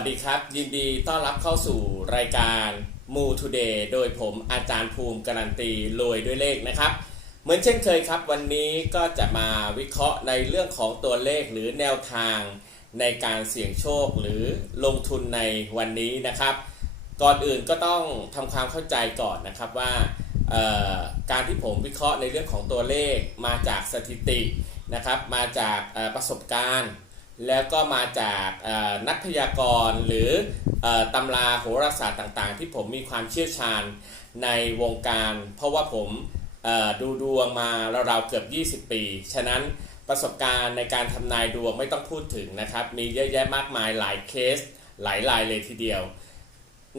วัสดีครับ ยินดีต้อนรับเข้าสู่รายการ m o Today โดยผมอาจารย์ภูมิการันตีรวยด้วยเลขนะครับ เหมือนเช่นเคยครับ วันนี้ก็จะมาวิเคราะห์ในเรื่องของตัวเลขหรือแนวทางในการเสี่ยงโชคหรือลงทุนในวันนี้นะครับ ก่อนอื่นก็ต้องทำความเข้าใจก่อนนะครับว่าการที่ผมวิเคราะห์ในเรื่องของตัวเลขมาจากสถิตินะครับ มาจากประสบการณ์ แล้วก็มาจากนักพยากรณ์หรืออตำราโหราศาสตร์ต่างๆ ที่ผมมีความเชี่ยวชาญในวงการ เพราะว่าผมดูดวงมาราวๆเกือบ 20 ปี ฉะนั้นประสบการณ์ในการทำนายดวงไม่ต้องพูดถึงนะครับ มีเยอะแยะมากมายหลายเคสหลายรายเลยทีเดียว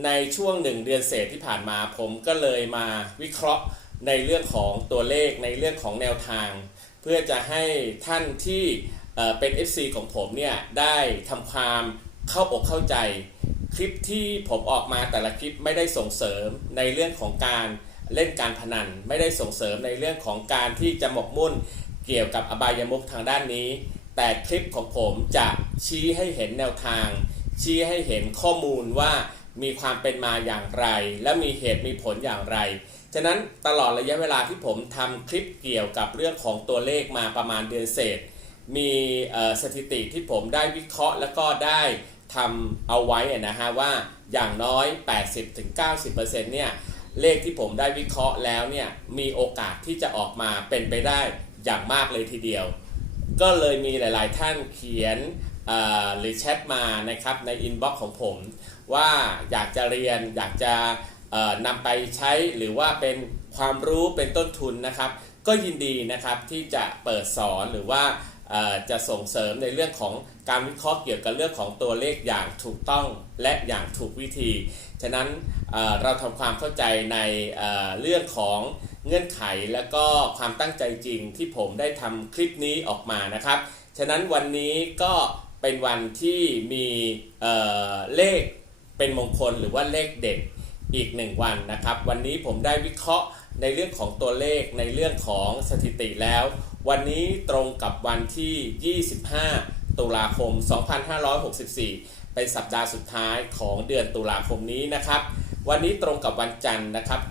ในช่วงหนึ่งเดือนเศษที่ผ่านมาผมก็เลยมาวิเคราะห์ในเรื่องของตัวเลขในเรื่องของแนวทาง เพื่อจะให้ท่านที่ เอ่อเป็น FC ของผมเนี่ยได้ทำความเข้าอกเข้าใจ คลิปที่ผมออกมาแต่ละคลิปไม่ได้ส่งเสริมในเรื่องของการเล่นการพนัน ไม่ได้ส่งเสริมในเรื่องของการที่จะหมกมุ่นเกี่ยวกับอบายมุขทางด้านนี้ แต่คลิปของผมจะชี้ให้เห็นแนวทาง ชี้ให้เห็นข้อมูลว่ามีความเป็นมาอย่างไร และมีเหตุมีผลอย่างไร ฉะนั้นตลอดระยะเวลาที่ผมทำคลิปเกี่ยวกับเรื่องของตัวเลขมาประมาณเดือนเศษ มีสถิติที่ผมได้วิเคราะห์ แล้วก็ได้ทำเอาไว้นะฮะว่าอย่างน้อย 80-90%เนี่ยเลขที่ผมได้วิเคราะห์แล้วเนี่ยมีโอกาสที่จะออกมาเป็นไปได้อย่างมากเลยทีเดียว ก็เลยมีหลาย ๆ ท่านเขียนหรือแชทมานะครับในอินบ็อกซ์ของผม ว่าอยากจะเรียนอยากจะนำไปใช้หรือว่าเป็นความรู้เป็นต้นทุนนะครับ ก็ยินดีนะครับที่จะเปิดสอนหรือว่า จะส่งเสริมในเรื่องของการวิเคราะห์เกี่ยวกับเรื่องของตัวเลขอย่างถูกต้องและอย่างถูกวิธี ฉะนั้นเราทำความเข้าใจในเรื่องของเงื่อนไขและก็ความตั้งใจจริงที่ผมได้ทำคลิปนี้ออกมานะครับ ฉะนั้นวันนี้ก็เป็นวันที่มีเเลขเป็นมงคลหรือว่าเลขเด็ดอีกหนึ่งวันนะครับ วันนี้ผมได้วิเคราะห์ในเรื่องของตัวเลขในเรื่องของสถิติแล้ว วันนี้ตรงกับวันที่ 25 ตุลาคม 2564 เป็นสัปดาห์สุดท้ายของเดือนตุลาคมนี้นะครับ วันนี้ตรงกับวันจันทร์นะครับ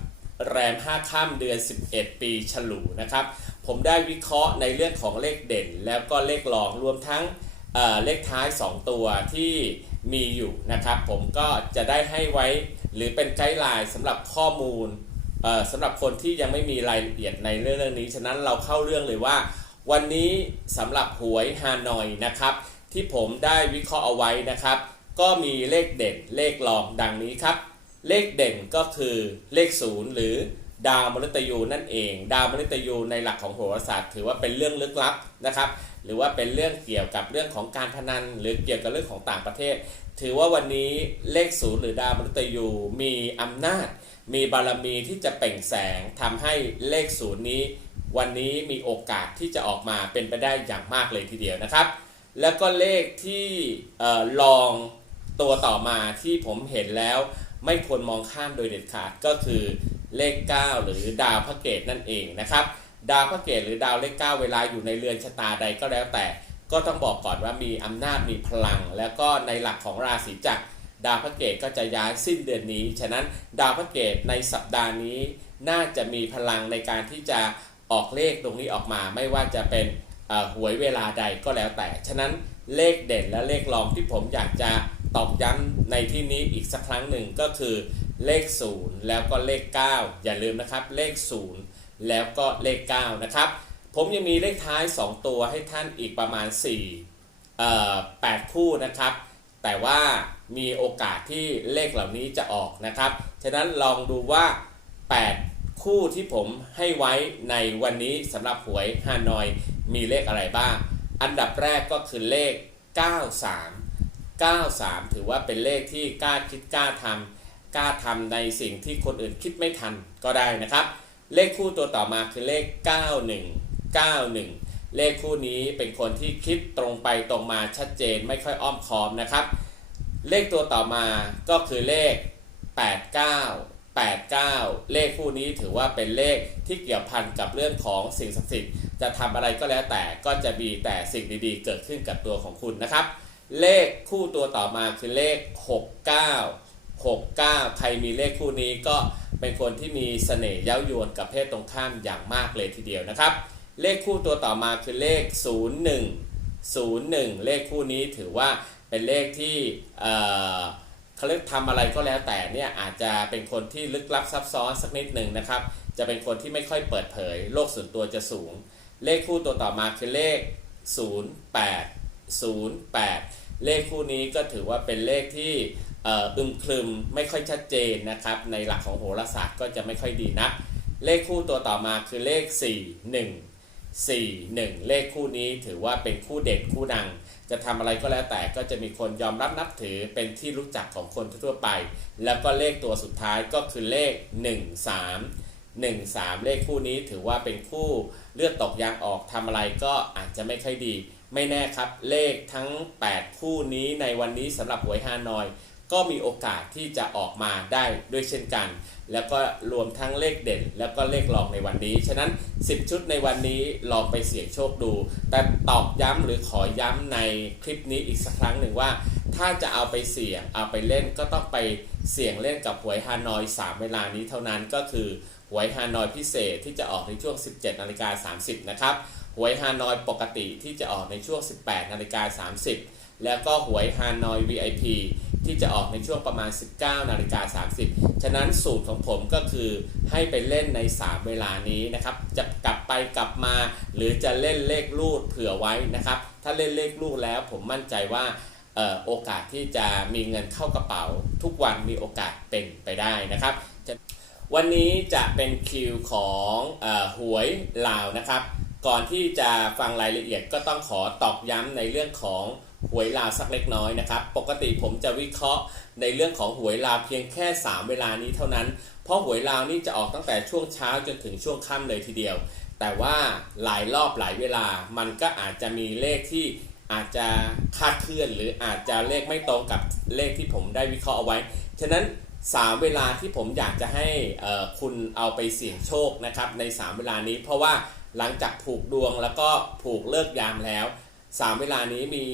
แรม5ค่ำเดือน 11 ปีฉลูนะครับ ผมได้วิเคราะห์ในเรื่องของเลขเด่น แล้วก็เลขรองรวมทั้งเเลขท้าย 2 ตัวที่มีอยู่นะครับ ผมก็จะได้ให้ไว้หรือเป็นไกด์ไลน์สำหรับข้อมูล สำหรับคนที่ยังไม่มีรายละเอียดในเรื่องนี้ ฉะนั้นเราเข้าเรื่องเลยว่า วันนี้สำหรับหวยฮานอยนะครับ ที่ผมได้วิเคราะห์เอาไว้นะครับ ก็มีเลขเด่นเลขรองดังนี้ครับ เลขเด่นก็คือเลขศูนย์หรือดาวมฤตยูนั่นเอง ดาวมฤตยูในหลักของโหราศาสตร์ ถือว่าเป็นเรื่องลึกลับนะครับ หรือว่าเป็นเรื่องเกี่ยวกับเรื่องของการพนัน หรือเกี่ยวกับเรื่องของต่างประเทศ ถือว่าวันนี้เลขศูนย์หรือดาวมฤตยูมีอำนาจ มีบารมีที่จะเปล่งแสงทำให้เลขศูนย์นี้ วันนี้มีโอกาสที่จะออกมาเป็นไปได้อย่างมากเลยทีเดียวนะครับ แล้วก็เลขที่ลองตัวต่อมาที่ผมเห็นแล้วไม่ควรมองข้ามโดยเด็ดขาดก็คือเลข 9 หรือดาวพระเกตนั่นเองนะครับ ดาวพระเกตหรือดาวเลข9เวลาอยู่ในเรือนชะตาใดก็แล้วแต่ ก็ต้องบอกก่อนว่ามีอำนาจมีพลัง แล้วก็ในหลักของราศีจักรดาวพระเกตก็จะย้ายสิ้นเดือนนี้ ฉะนั้นดาวพระเกตในสัปดาห์นี้ น่าจะมีพลังในการที่จะออกเลขตรงนี้ออกมา ไม่ว่าจะเป็นหวยเวลาใดก็แล้วแต่ ฉะนั้นเลขเด่นและเลขรองที่ผมอยากจะตอกย้ำในที่นี้อีกสักครั้งหนึ่งก็คือเลข 0 แล้วก็เลข 9 อย่าลืมนะครับเลข 0 แล้วก็เลข 9 นะครับ ผมยังมีเลขท้าย 2 ตัวให้ท่านอีกประมาณ4เอ่อ8คู่นะครับ แต่ว่ามีโอกาสที่เลขเหล่านี้จะออกนะครับ ฉะนั้นลองดูว่า 8 คู่ที่ผมให้ไว้ในวันนี้สำหรับหวยฮานอยมีเลขอะไรบ้าง อันดับแรกก็คือเลข 93 93 ถือว่าเป็นเลขที่กล้าคิดกล้าทำกล้าทำในสิ่งที่คนอื่นคิดไม่ทันก็ได้นะครับ เลขคู่ตัวต่อมาคือเลข 91 91 เลขคู่นี้เป็นคนที่คิดตรงไปตรงมาชัดเจนไม่ค่อยอ้อมค้อมนะครับ เลขตัวต่อมาก็คือเลข 89 89 เลขคู่นี้ถือว่าเป็นเลขที่เกี่ยวพันกับเรื่องของสิ่งศักดิ์สิทธิ์จะทำอะไรก็แล้วแต่ก็จะมีแต่สิ่งดีๆ เกิดขึ้นกับตัวของคุณนะครับ เลขคู่ตัวต่อมาคือเลข 69 69 ใครมีเลขคู่นี้ก็เป็นคนที่มีเสน่ห์เย้ายวนกับเพศตรงข้ามอย่างมากเลยทีเดียวนะครับ เลขคู่ตัวต่อมาคือเลข 01 01 เลขคู่นี้ถือว่าเป็นเลขที่เขาเรียกทำอะไรก็แล้วแต่เนี่ยอาจจะเป็นคนที่ลึกลับซับซ้อนสักนิดหนึ่งนะครับ จะเป็นคนที่ไม่ค่อยเปิดเผย โลกส่วนตัวจะสูง เลขคู่ตัวต่อมาคือเลข 08 08 เลขคู่นี้ก็ถือว่าเป็นเลขที่ อึมครึมไม่ค่อยชัดเจนนะครับ ในหลักของโหราศาสตร์ก็จะไม่ค่อยดีนักเลขคู่ตัวต่อมาคือเลข 41 41 เลขคู่นี้ถือว่าเป็นคู่เด่นคู่ดัง จะทำอะไรก็แล้วแต่ก็จะมีคนยอมรับนับถือเป็นที่รู้จักของคนทั่วไป แล้วก็เลขตัวสุดท้ายก็คือเลข 13 13 เลขคู่นี้ถือว่าเป็นคู่เลือดตกยางออกทำอะไรก็อาจจะไม่ค่อยดี ไม่แน่ครับเลขทั้ง 8 คู่นี้ในวันนี้สำหรับหวยฮานอย ก็มีโอกาสที่จะออกมาได้ด้วยเช่นกัน แล้วก็รวมทั้งเลขเด่น แล้วก็เลขรองในวันนี้ ฉะนั้น 10 ชุดในวันนี้ลองไปเสี่ยงโชคดู แต่ตอกย้ำหรือขอย้ำในคลิปนี้อีกสักครั้งหนึ่งว่า ถ้าจะเอาไปเสี่ยงเอาไปเล่นก็ต้องไปเสี่ยงเล่นกับหวยฮานอย 3 เวลานี้เท่านั้นก็คือหวยฮานอยพิเศษที่จะออกในช่วง 17นาฬิกา30นะครับหวยฮานอยปกติที่จะออกในช่วง 18นาฬิกา30 แล้วก็หวยฮานอย VIP ที่จะออกในช่วงประมาณ 19นาฬิกา30 ฉะนั้นสูตรของผมก็คือให้ไปเล่นใน 3 เวลานี้นะครับ จะกลับไปกลับมา หรือจะเล่นเลขลูดเผื่อไว้นะครับ ถ้าเล่นเลขลูดแล้วผมมั่นใจว่าออโอกาสที่จะมีเงินเข้ากระเป๋า ทุกวันมีโอกาสเป็นไปได้นะครับ วันนี้จะเป็นคิวของออหวยลาวนะครับ ก่อนที่จะฟังรายละเอียดก็ต้องขอตอกย้ำในเรื่องของ หวยลาวสักเล็กน้อยนะครับ ปกติผมจะวิเคราะห์ในเรื่องของหวยลาวเพียงแค่ 3 เวลานี้เท่านั้น เพราะหวยลาวนี่จะออกตั้งแต่ช่วงเช้าจนถึงช่วงค่ำเลยทีเดียว แต่ว่าหลายรอบหลายเวลามันก็อาจจะมีเลขที่อาจจะคาดเคลื่อนหรืออาจจะเลขไม่ตรงกับเลขที่ผมได้วิเคราะห์เอาไว้ ฉะนั้น 3 เวลาที่ผมอยากจะให้คุณเอาไปเสี่ยงโชคนะครับใน 3 เวลานี้ เพราะว่าหลังจากผูกดวงแล้วก็ผูกเลิกยามแล้ว 3 เวลานี้มี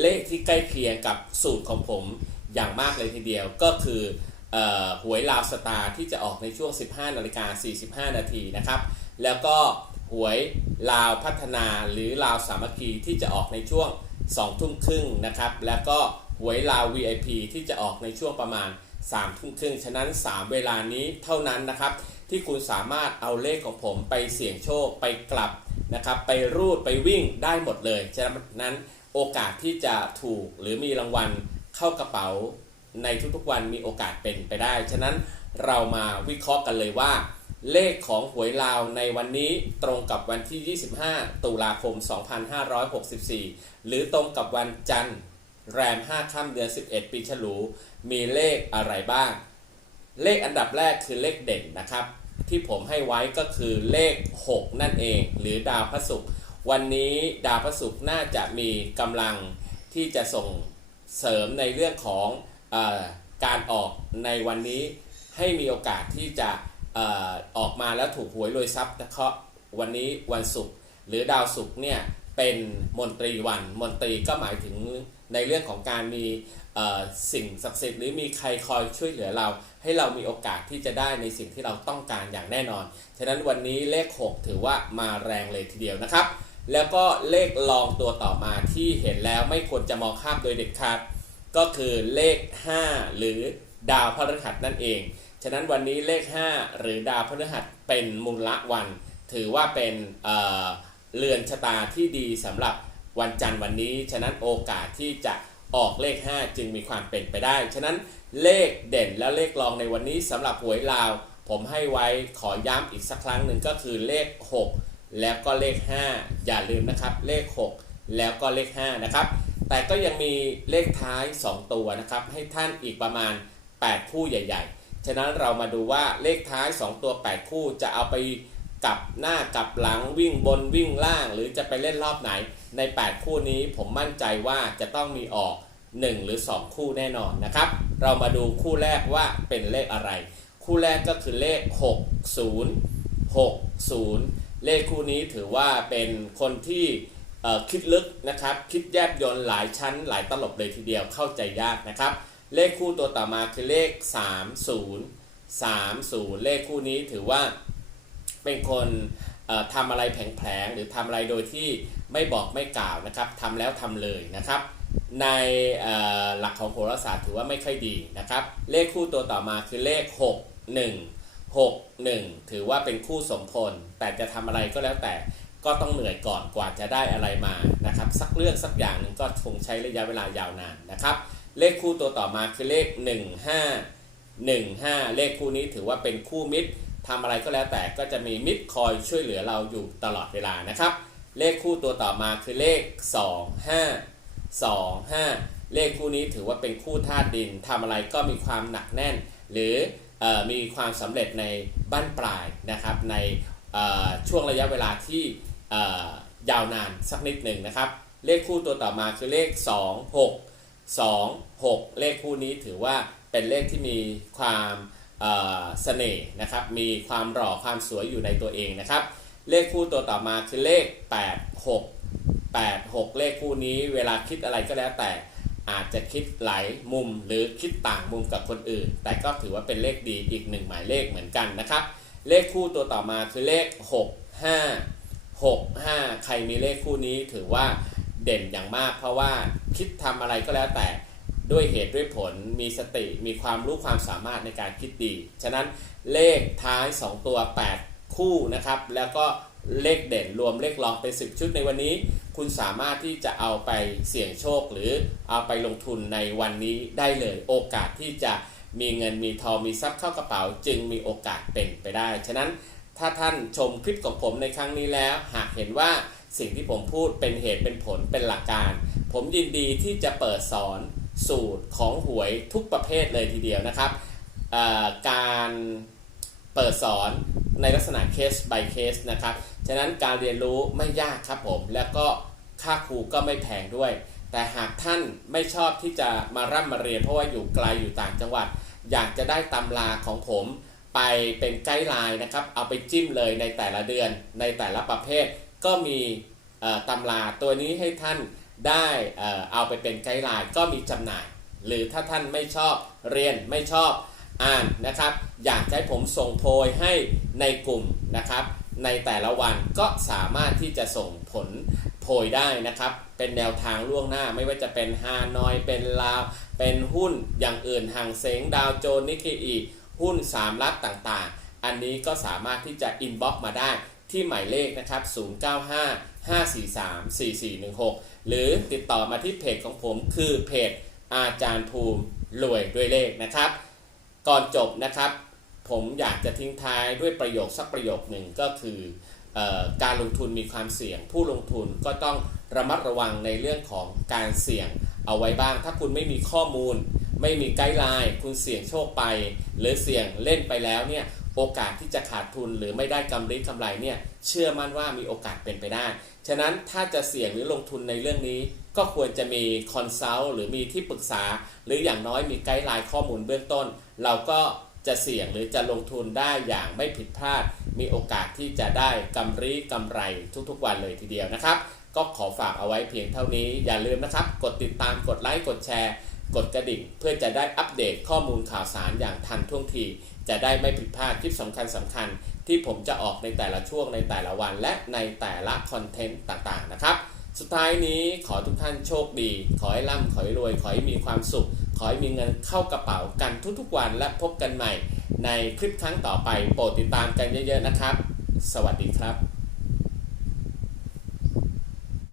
เลขที่ใกล้เคียงกับสูตรของผมอย่างมากเลยทีเดียวก็คือออหวยลาวสตาร์ที่จะออกในช่วง 15นาฬิกา45 นาทีนะครับ แล้วก็หวยลาวพัฒนาหรือลาวสามัคคีที่จะออกในช่วง 2 ทุ่มครึ่งนะครับ แล้วก็หวยลาว VIP ที่จะออกในช่วงประมาณ 3 ทุ่มครึ่ง ฉะนั้น 3 เวลานี้เท่านั้นนะครับ ที่คุณสามารถเอาเลขของผมไปเสี่ยงโชคไปกลับนะครับ ไปรูดไปวิ่งได้หมดเลย ฉะนั้น โอกาสที่จะถูกหรือมีรางวัลเข้ากระเป๋าในทุกๆวันมีโอกาสเป็นไปได้ ฉะนั้นเรามาวิเคราะห์กันเลยว่า เลขของหวยลาวในวันนี้ตรงกับวันที่ 25 ตุลาคม 2564 หรือตรงกับวันจันทร์แรม 5 ค่ำเดือน 11 ปีฉลู มีเลขอะไรบ้าง เลขอันดับแรกคือเลขเด่นนะครับ ที่ผมให้ไว้ก็คือเลข 6 นั่นเอง หรือดาวพระศุกร์ วันนี้ดาวพระศุกร์น่าจะมีกำลังที่จะส่งเสริมในเรื่องของออการออกในวันนี้ให้มีโอกาสที่จะอออกมาแล้วถูกหวยรวยทรัพย์นะเคราะวันนี้วันศุกร์หรือดาวศุกร์เนี่ยเป็นมนตรีวัน มนตรีก็หมายถึงในเรื่องของการมีสิ่งศักดิ์สิทธิ์หรือมีใครคอยช่วยเหลือเรา ให้เรามีโอกาสที่จะได้ในสิ่งที่เราต้องการอย่างแน่นอน ฉะนั้นวันนี้เลข 6 ถือว่ามาแรงเลยทีเดียวนะครับ แล้วก็เลขรองตัวต่อมาที่เห็นแล้วไม่ควรจะมองข้ามโดยเด็ดขาดก็คือเลข 5 หรือดาวพฤหัสนั่นเอง ฉะนั้นวันนี้เลข 5 หรือดาวพฤหัสเป็นมูลละวัน ถือว่าเป็นเเรือนชะตาที่ดีสำหรับวันจันทร์วันนี้ ฉะนั้นโอกาสที่จะออกเลข 5 จึงมีความเป็นไปได้ ฉะนั้นเลขเด่นและเลขรองในวันนี้สำหรับหวยลาว ผมให้ไว้ขอย้ำอีกสักครั้งหนึ่งก็คือเลข 6 แล้วก็เลข 5 อย่าลืมนะครับ เลข 6 แล้วก็เลข 5 นะครับ แต่ก็ยังมีเลขท้าย 2 ตัวนะครับ ให้ท่านอีกประมาณ 8 คู่ใหญ่ ๆ ฉะนั้นเรามาดูว่าเลขท้าย 2 ตัว 8 คู่จะเอาไปกลับหน้ากลับหลังวิ่งบนวิ่งล่าง หรือจะไปเล่นรอบไหน ใน 8 คู่นี้ผมมั่นใจว่าจะต้องมีออก 1 หรือ 2 คู่แน่นอนนะครับ เรามาดูคู่แรกว่าเป็นเลขอะไร คู่แรกก็คือเลข 60 60 เลขคู่นี้ถือว่าเป็นคนที่คิดลึกนะครับ คิดแยบยนต์หลายชั้นหลายตลบเลยทีเดียวเข้าใจยากนะครับ เลขคู่ตัวต่อมาคือเลข 30 30 เลขคู่นี้ถือว่าเป็นคนเอ่อทำอะไรแผลงๆหรือทำอะไรโดยที่ไม่บอกไม่กล่าวนะครับทำแล้วทำเลยนะครับ ในหลักของโหราศาสตร์ถือว่าไม่ค่อยดีนะครับ เลขคู่ตัวต่อมาคือเลข 6 1 6 1 ถือว่าเป็นคู่สมพล แต่จะทำอะไรก็แล้วแต่ก็ต้องเหนื่อยก่อนกว่าจะได้อะไรมานะครับ สักเรื่องสักอย่างหนึ่งก็คงใช้ระยะเวลายาวนานนะครับ เลขคู่ตัวต่อมาคือเลข 1 5 1 5 เลขคู่นี้ถือว่าเป็นคู่มิตรทำอะไรก็แล้วแต่ก็จะมีมิตรคอยช่วยเหลือเราอยู่ตลอดเวลานะครับ เลขคู่ตัวต่อมาคือเลข 2 5 2 5 เลขคู่นี้ถือว่าเป็นคู่ธาตุดินทำอะไรก็มีความหนักแน่น หรือเออ มีความสำเร็จในบ้านปลายนะครับในช่วงระยะเวลาที่ยาวนานสักนิดหนึ่งนะครับ เลขคู่ตัวต่อมาคือเลข 2 6 2 6 เลขคู่นี้ถือว่าเป็นเลขที่มีความเอ่อเสน่ห์นะครับ มีความหล่อความสวยอยู่ในตัวเองนะครับ เลขคู่ตัวต่อมาคือเลข 8 6 8 6 เลขคู่นี้เวลาคิดอะไรก็แล้วแต่ อาจจะคิดหลายมุมหรือคิดต่างมุมกับคนอื่น แต่ก็ถือว่าเป็นเลขดีอีกหนึ่งหมายเลขเหมือนกันนะครับ เลขคู่ตัวต่อมาคือเลข 6 5 6 5 ใครมีเลขคู่นี้ถือว่าเด่นอย่างมาก เพราะว่าคิดทำอะไรก็แล้วแต่ด้วยเหตุด้วยผลมีสติมีความรู้ความสามารถในการคิดดี ฉะนั้นเลขท้าย 2 ตัว 8 คู่นะครับ แล้วก็ เลขเด่นรวมเลขรองเป็น 10 ชุดในวันนี้ คุณสามารถที่จะเอาไปเสี่ยงโชค หรือเอาไปลงทุนในวันนี้ได้เลย โอกาสที่จะมีเงินมีทองมีทรัพย์เข้ากระเป๋า จึงมีโอกาสเป็นไปได้ ฉะนั้นถ้าท่านชมคลิปของผมในครั้งนี้แล้ว หากเห็นว่าสิ่งที่ผมพูดเป็นเหตุเป็นผลเป็นหลักการ ผมยินดีที่จะเปิดสอนสูตรของหวยทุกประเภทเลยทีเดียวนะครับการเปิดสอน ในลักษณะเคส by เคสนะครับ ฉะนั้นการเรียนรู้ไม่ยากครับผม แล้วก็ค่าครูก็ไม่แพงด้วย แต่หากท่านไม่ชอบที่จะมาร่ำมาเรียนเพราะว่าอยู่ไกลอยู่ต่างจังหวัด อยากจะได้ตำราของผมไปเป็นไกด์ไลน์นะครับ เอาไปจิ้มเลยในแต่ละเดือน ในแต่ละประเภทก็มีตำราตัวนี้ให้ท่านได้เอาไปเป็นไกด์ไลน์ก็มีจำหน่าย หรือถ้าท่านไม่ชอบเรียนไม่ชอบ อ่านนะครับ อยากให้ผมส่งโพยให้ในกลุ่มนะครับ ในแต่ละวันก็สามารถที่จะส่งผลโพยได้นะครับ เป็นแนวทางล่วงหน้าไม่ว่าจะเป็นฮานอย เป็นลาว เป็นหุ้นอย่างอื่นห่างเสงดาวโจนนิกเคอีหุ้น3รัฐต่างๆ อันนี้ก็สามารถที่จะอินบ็อกมาได้ที่หมายเลขนะครับ 095 543 4416 หรือติดต่อมาที่เพจของผมคือเพจอาจารย์ภูมิรวยด้วยเลขนะครับ ก่อนจบนะครับ ผมอยากจะทิ้งท้ายด้วยประโยคสักประโยคหนึ่งก็คือออการลงทุนมีความเสี่ยง ผู้ลงทุนก็ต้องระมัดระวังในเรื่องของการเสี่ยงเอาไว้บ้าง ถ้าคุณไม่มีข้อมูล ไม่มีไกด์ไลน์คุณเสี่ยงโชคไป หรือเสี่ยงเล่นไปแล้วเนี่ยโอกาสที่จะขาดทุนหรือไม่ได้กำไรกำไรเนี่ยเชื่อมั่นว่ามีโอกาสเป็นไปได้ ฉะนั้นถ้าจะเสี่ยงหรือลงทุนในเรื่องนี้ ก็ควรจะมีคอนซัลท์หรือมีที่ปรึกษา หรืออย่างน้อยมีไกด์ไลน์ข้อมูลเบื้องต้น เราก็จะเสี่ยงหรือจะลงทุนได้อย่างไม่ผิดพลาด มีโอกาสที่จะได้กำไรกำไรทุกๆวันเลยทีเดียวนะครับ ก็ขอฝากเอาไว้เพียงเท่านี้ อย่าลืมนะครับ กดติดตาม กดไลค์ กดแชร์ กดกระดิ่ง เพื่อจะได้อัปเดตข้อมูลข่าวสารอย่างทันท่วงที จะได้ไม่ผิดพลาดคลิปสำคัญสำคัญที่ผมจะออกในแต่ละช่วงในแต่ละวัน และในแต่ละคอนเทนต์ต่างๆนะครับ สุดท้ายนี้ขอทุกท่านโชคดี ขอให้ร่ำขอให้รวย ขอให้มีความสุข ขอให้มีเงินเข้ากระเป๋ากันทุกๆวันและพบกันใหม่ในคลิปครั้งต่อไป โปรดติดตามกันเยอะๆนะครับ สวัสดีครับ